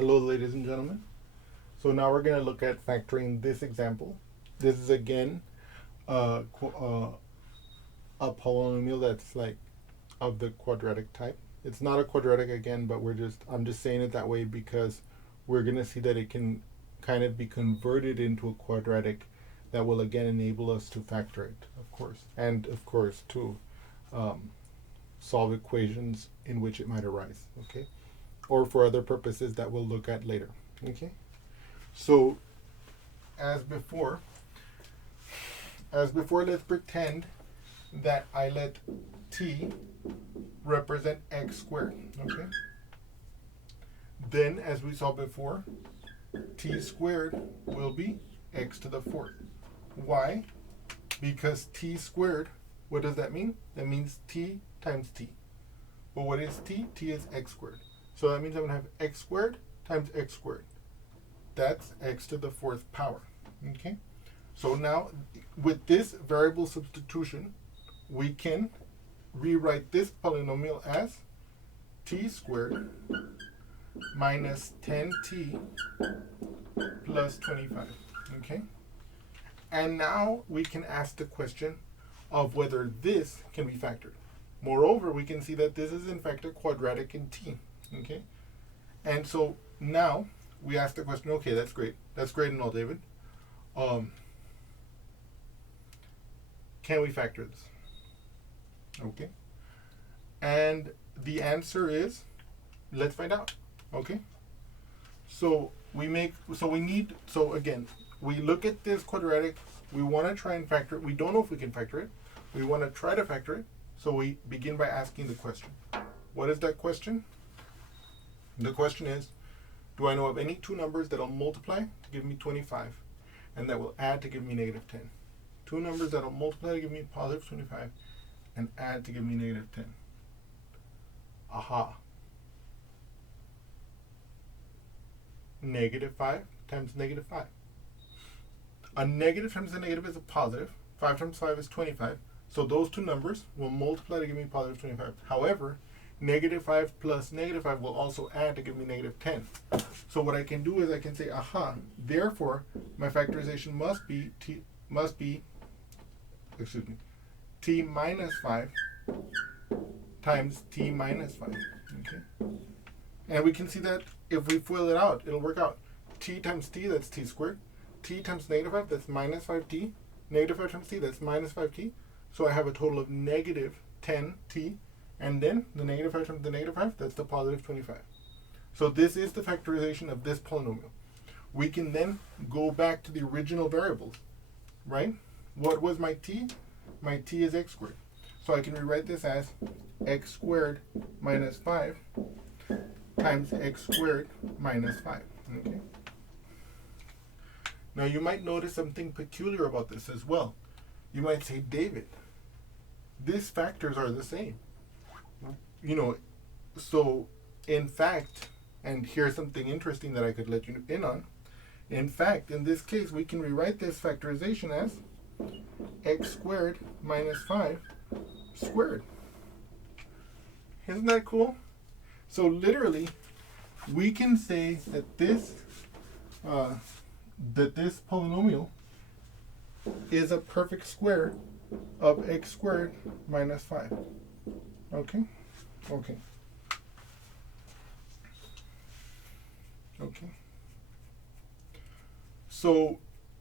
Hello, ladies and gentlemen. So now we're going to look at factoring this example. This is again a a polynomial that's like of the quadratic type. It's not a quadratic again, but I'm just saying it that way because we're going to see that it can kind of be converted into a quadratic that will again enable us to factor it, of course, and of course to solve equations in which it might arise, okay, or for other purposes that we'll look at later, okay. So as before, let's pretend that I let t represent x squared, okay. Then, as we saw before, t squared will be x to the fourth. Why? Because t squared, what does that mean? That means t times t. But what is t? T is x squared. So that means I'm going to have x squared times x squared. That's x to the fourth power. Okay? So now, with this variable substitution, we can rewrite this polynomial as t squared minus 10t plus 25. Okay? And now we can ask the question of whether this can be factored. Moreover, we can see that this is in fact a quadratic in t. Okay? And so now we ask the question, okay, that's great. That's great and all, David. Can we factor this? Okay. And the answer is, let's find out. Okay. So again, we look at this quadratic, we want to try and factor it. We don't know if we can factor it. We want to try to factor it. So we begin by asking the question. What is that question? The question is, do I know of any two numbers that will multiply to give me 25 and that will add to give me negative 10? Two numbers that will multiply to give me positive 25 and add to give me negative 10. Aha. Negative 5 times negative 5. A negative times a negative is a positive. 5 times 5 is 25. So those two numbers will multiply to give me positive 25. However, negative 5 plus negative 5 will also add to give me negative 10. So what I can do is I can say, aha, therefore, my factorization must be t minus 5 times t minus 5. Okay? And we can see that if we FOIL it out, it'll work out. T times t, that's t squared. T times negative 5, that's minus 5t. Negative 5 times t, that's minus 5t. So I have a total of negative 10t. And then the negative 5 times the negative 5, that's the positive 25. So this is the factorization of this polynomial. We can then go back to the original variables, right? What was my t? My t is x squared. So I can rewrite this as x squared minus 5 times x squared minus 5. Okay. Now you might notice something peculiar about this as well. You might say, David, these factors are the same. You know, so in fact, and here's something interesting that I could let you in on. In fact, in this case, we can rewrite this factorization as x squared minus 5 squared. Isn't that cool? So literally, we can say that this polynomial is a perfect square of x squared minus 5. Okay? Okay. Okay. So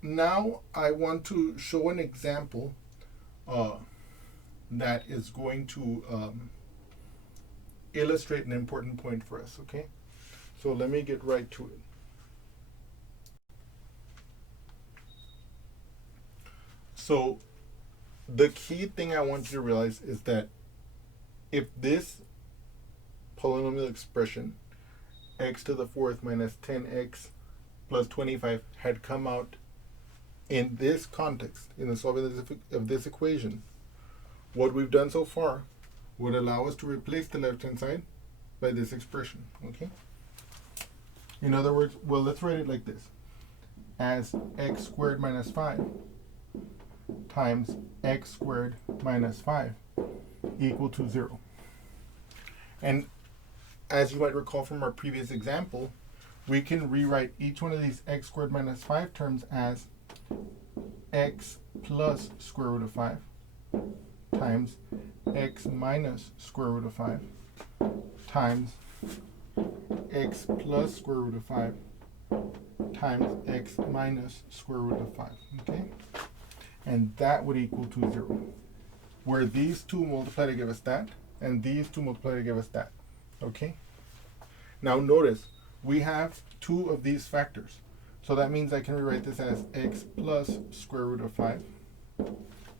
now I want to show an example that is going to illustrate an important point for us, okay? So let me get right to it. So the key thing I want you to realize is that if this polynomial expression, x to the fourth minus 10x plus 25, had come out in this context, in the solving of this equation, what we've done so far would allow us to replace the left-hand side by this expression, okay? In other words, well, let's write it like this. As x squared minus 5 times x squared minus 5 equal to 0. And as you might recall from our previous example, we can rewrite each one of these x squared minus 5 terms as x plus square root of 5 times x minus square root of 5 times x plus square root of 5 times x minus square root of 5, okay? And that would equal to 0. Where these two multiply to give us that, and these two multiply to give us that, okay? Now notice, we have two of these factors. So that means I can rewrite this as x plus square root of 5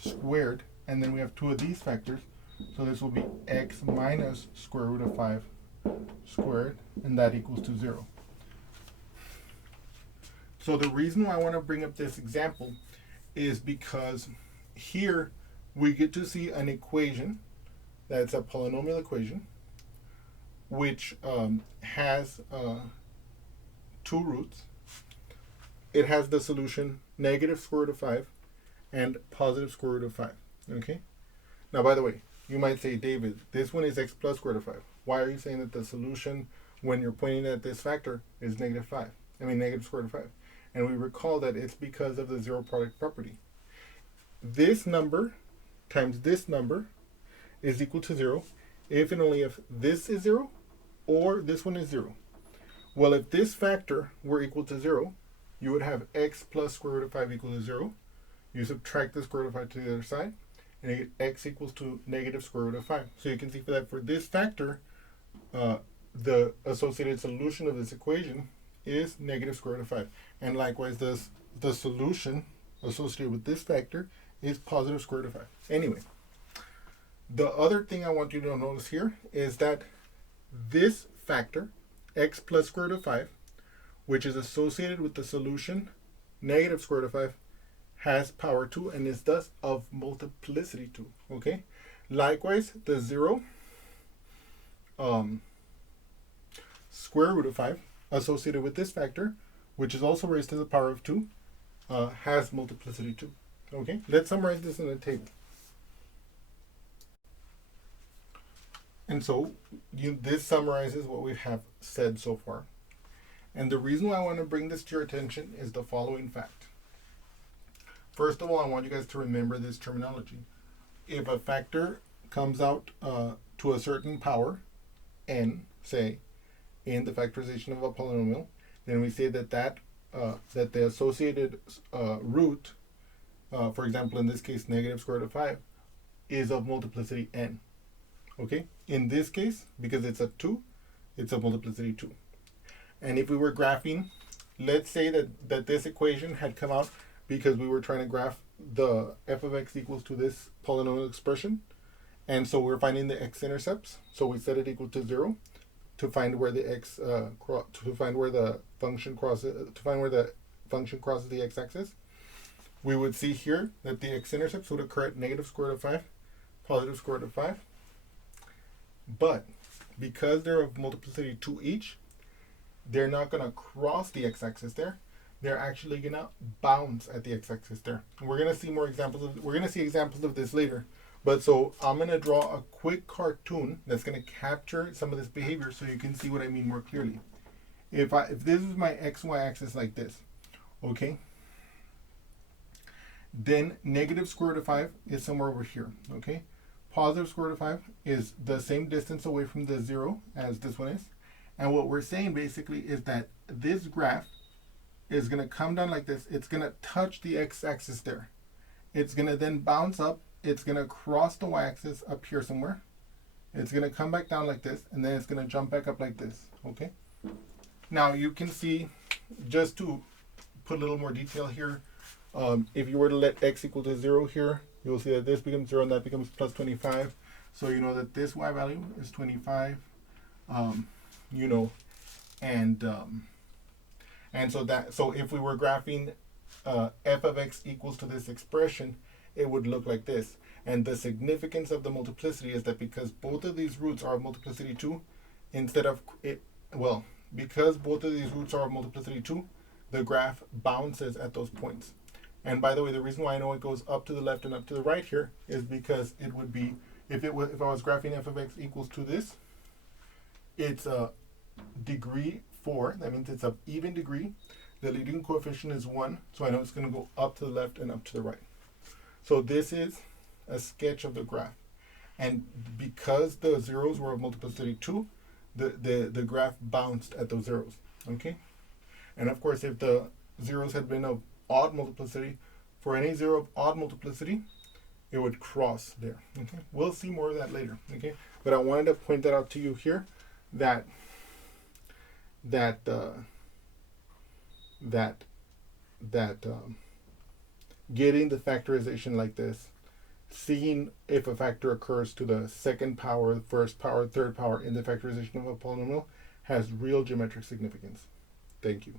squared, and then we have two of these factors. So this will be x minus square root of 5 squared, and that equals to 0. So the reason why I want to bring up this example is because here we get to see an equation that's a polynomial equation which has two roots. It has the solution negative square root of 5 and positive square root of 5. Okay? Now, by the way, you might say, David, this one is x plus square root of 5. Why are you saying that the solution, when you're pointing at this factor, is negative square root of 5? And we recall that it's because of the zero product property. This number times this number is equal to 0 if and only if this is 0 or this one is 0. Well, if this factor were equal to 0, you would have x plus square root of 5 equal to 0. You subtract the square root of 5 to the other side, and you get x equals to negative square root of 5. So you can see for this factor, the associated solution of this equation is negative square root of 5. And likewise, the solution associated with this factor is positive square root of 5. Anyway, the other thing I want you to notice here is that this factor, x plus square root of 5, which is associated with the solution negative square root of 5, has power 2 and is thus of multiplicity 2. Okay? Likewise, the 0 square root of 5 associated with this factor, which is also raised to the power of 2, has multiplicity 2. Okay? Let's summarize this in the table. And so this summarizes what we have said so far. And the reason why I want to bring this to your attention is the following fact. First of all, I want you guys to remember this terminology. If a factor comes out to a certain power, n, say, in the factorization of a polynomial, then we say that that the associated root, for example, in this case, negative square root of 5, is of multiplicity n. Okay? In this case, because it's a 2, it's of multiplicity 2. And if we were graphing, let's say that this equation had come out because we were trying to graph the f of x equals to this polynomial expression. And so we're finding the x-intercepts. So we set it equal to 0 to find where the x to find where the function crosses the x-axis. We would see here that the x-intercepts would occur at negative square root of 5, positive square root of 5. But because they're of multiplicity 2 each, they're not going to cross the x-axis there. They're actually going to bounce at the x-axis there. And we're going to see more examples of this later. But so I'm going to draw a quick cartoon that's going to capture some of this behavior so you can see what I mean more clearly. If this is my xy axis like this, okay, then negative square root of 5 is somewhere over here, okay? Positive square root of 5 is the same distance away from the 0 as this one is. And what we're saying basically is that this graph is going to come down like this. It's going to touch the x-axis there. It's going to then bounce up. It's going to cross the y-axis up here somewhere. It's going to come back down like this, and then it's going to jump back up like this, okay? Now you can see, just to put a little more detail here, if you were to let x equal to 0 here, you'll see that this becomes 0 and that becomes plus 25. So you know that this y value is 25, you know, and so if we were graphing f of x equals to this expression, it would look like this. And the significance of the multiplicity is that because both of these roots are of multiplicity 2, because both of these roots are of multiplicity 2, the graph bounces at those points. And by the way, the reason why I know it goes up to the left and up to the right here is because it would be, if I was graphing f of x equals to this, it's a degree 4. That means it's of even degree. The leading coefficient is 1, so I know it's going to go up to the left and up to the right. So this is a sketch of the graph. And because the zeros were of multiplicity 2, the graph bounced at those zeros. Okay? And of course, if the zeros had been of odd multiplicity, for any zero of odd multiplicity, it would cross there. Okay? We'll see more of that later. Okay? But I wanted to point that out to you here, that getting the factorization like this, seeing if a factor occurs to the second power, first power, third power in the factorization of a polynomial has real geometric significance. Thank you.